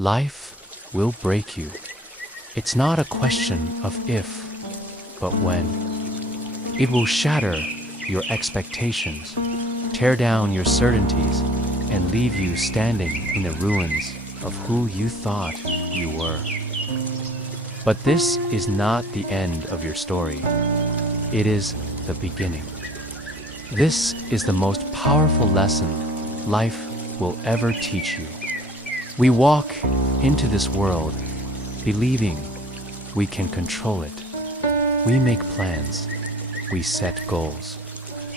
Life will break you. It's not a question of if, but when. It will shatter your expectations, tear down your certainties, and leave you standing in the ruins of who you thought you were. But this is not the end of your story. It is the beginning. This is the most powerful lesson life will ever teach you. We walk into this world believing we can control it. We make plans. We set goals.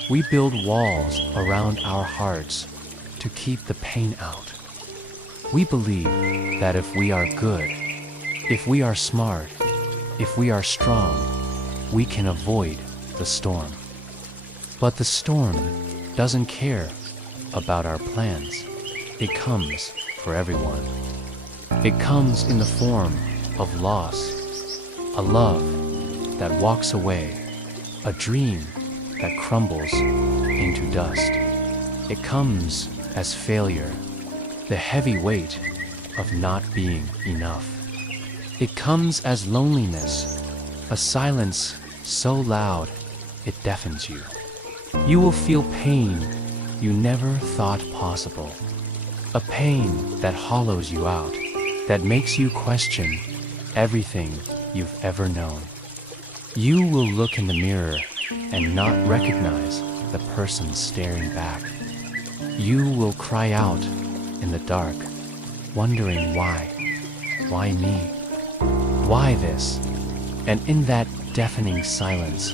We build walls around our hearts to keep the pain out. We believe that if we are good, if we are smart, if we are strong, we can avoid the storm. But the storm doesn't care about our plans. It comes for everyone. It comes in the form of loss, a love that walks away, a dream that crumbles into dust. It comes as failure, the heavy weight of not being enough. It comes as loneliness, a silence so loud it deafens you. You will feel pain you never thought possible, a pain that hollows you out, that makes you question everything you've ever known. You will look in the mirror and not recognize the person staring back. You will cry out in the dark, wondering why me? Why this? And in that deafening silence,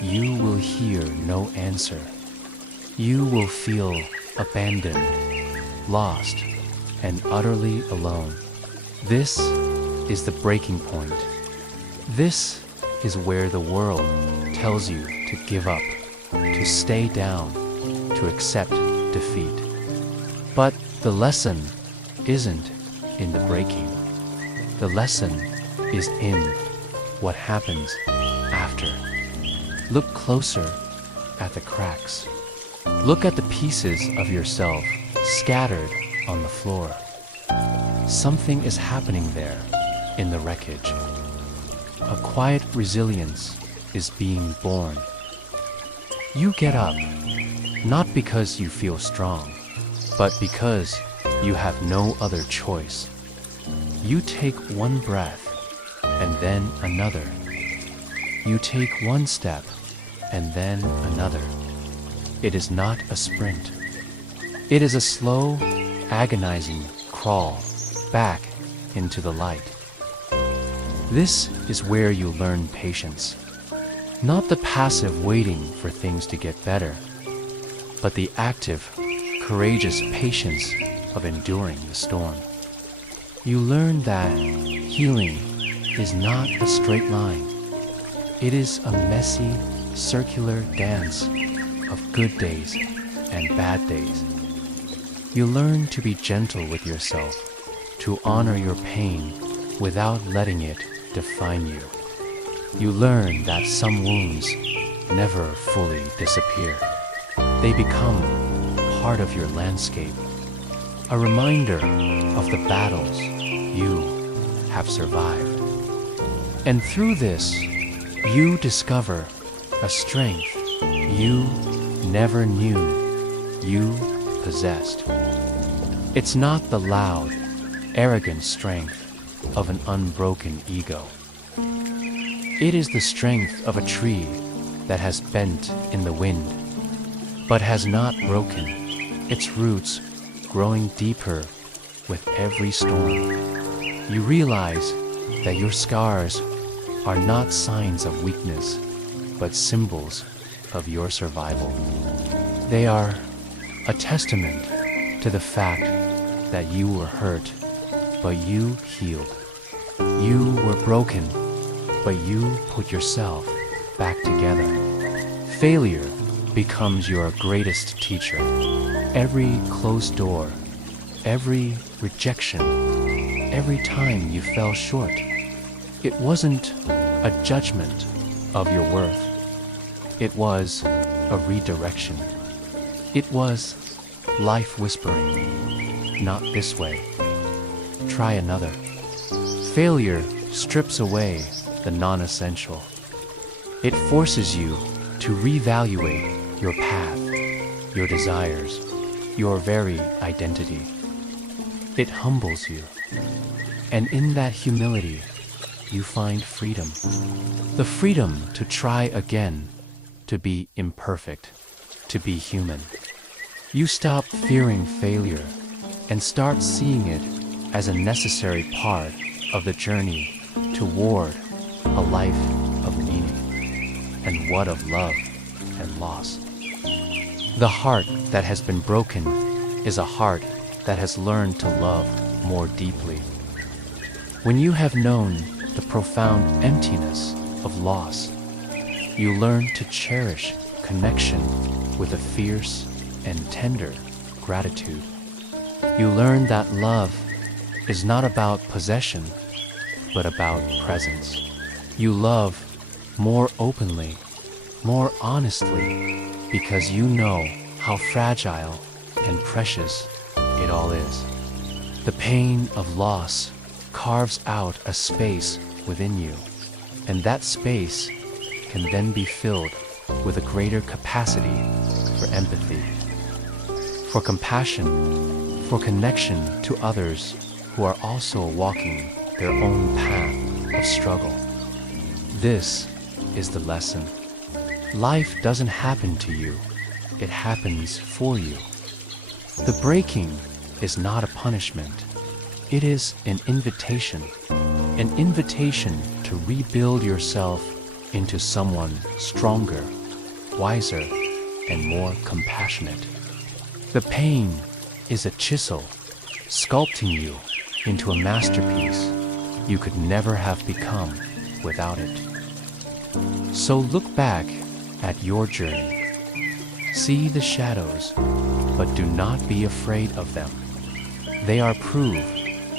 you will hear no answer. You will feel abandoned, lost, and utterly alone. This is the breaking point. This is where the world tells you to give up, to stay down, to accept defeat. But the lesson isn't in the breaking. The lesson is in what happens after. Look closer at the cracks. Look at the pieces of yourself scattered on the floor. Something is happening there in the wreckage. A quiet resilience is being born. You get up, not because you feel strong, but because you have no other choice. You take one breath and then another. You take one step and then another. It is not a sprint. It is a slow, agonizing crawl back into the light. This is where you learn patience. Not the passive waiting for things to get better, but the active, courageous patience of enduring the storm. You learn that healing is not a straight line. It is a messy, circular dance of good days and bad days. You learn to be gentle with yourself, to honor your pain without letting it define you. You learn that some wounds never fully disappear. They become part of your landscape, a reminder of the battles you have survived. And through this, you discover a strength you never knew you possessed. It's not the loud, arrogant strength of an unbroken ego. It is the strength of a tree that has bent in the wind, but has not broken, its roots growing deeper with every storm. You realize that your scars are not signs of weakness, but symbols of your survival. They are a testament to the fact that you were hurt, but you healed. You were broken, but you put yourself back together. Failure becomes your greatest teacher. Every closed door, every rejection, every time you fell short, it wasn't a judgment of your worth. It was a redirection. It was life whispering, not this way. try another. Failure strips away the non-essential. It forces you to reevaluate your path, your desires, your very identity. It humbles you, and in that humility, you find freedom. The freedom to try again, to be imperfect, to be human. You stop fearing failure and start seeing it as a necessary part of the journey toward a life of meaning. And what of love and loss? The heart that has been broken is a heart that has learned to love more deeply. When you have known the profound emptiness of loss, you learn to cherish connection with a fierce and tender gratitude. You learn that love is not about possession, but about presence. You love more openly, more honestly, because you know how fragile and precious it all is. The pain of loss carves out a space within you, and that space can then be filled with a greater capacity for empathy, for compassion, for connection to others who are also walking their own path of struggle. This is the lesson. Life doesn't happen to you, it happens for you. The breaking is not a punishment. It is an invitation to rebuild yourself into someone stronger, wiser, and more compassionate. The pain is a chisel, sculpting you into a masterpiece you could never have become without it. So look back at your journey. See the shadows, but do not be afraid of them. They are proof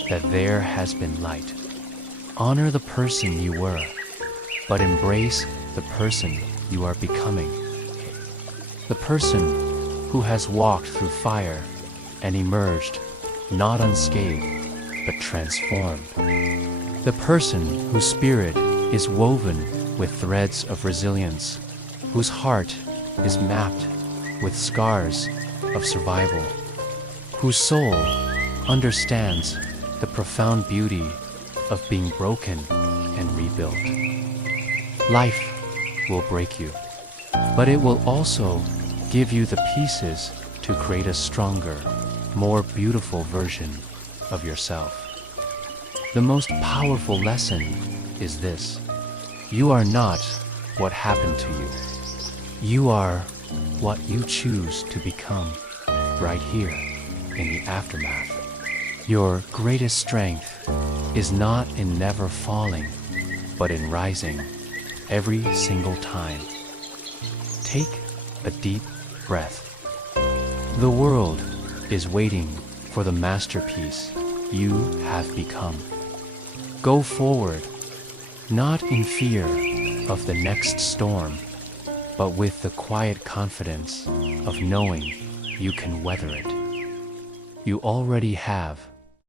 that there has been light. Honor the person you were, but embrace the person you are becoming. The person who has walked through fire and emerged not unscathed, but transformed. The person whose spirit is woven with threads of resilience, whose heart is mapped with scars of survival, whose soul understands the profound beauty of being broken and rebuilt. Life will break you, but it will also give you the pieces to create a stronger, more beautiful version of yourself. The most powerful lesson is this: you are not what happened to you. You are what you choose to become right here in the aftermath. Your greatest strength is not in never falling, but in rising every single time. Take a deep breath. The world is waiting for the masterpiece you have become. Go forward, not in fear of the next storm, but with the quiet confidence of knowing you can weather it. You already have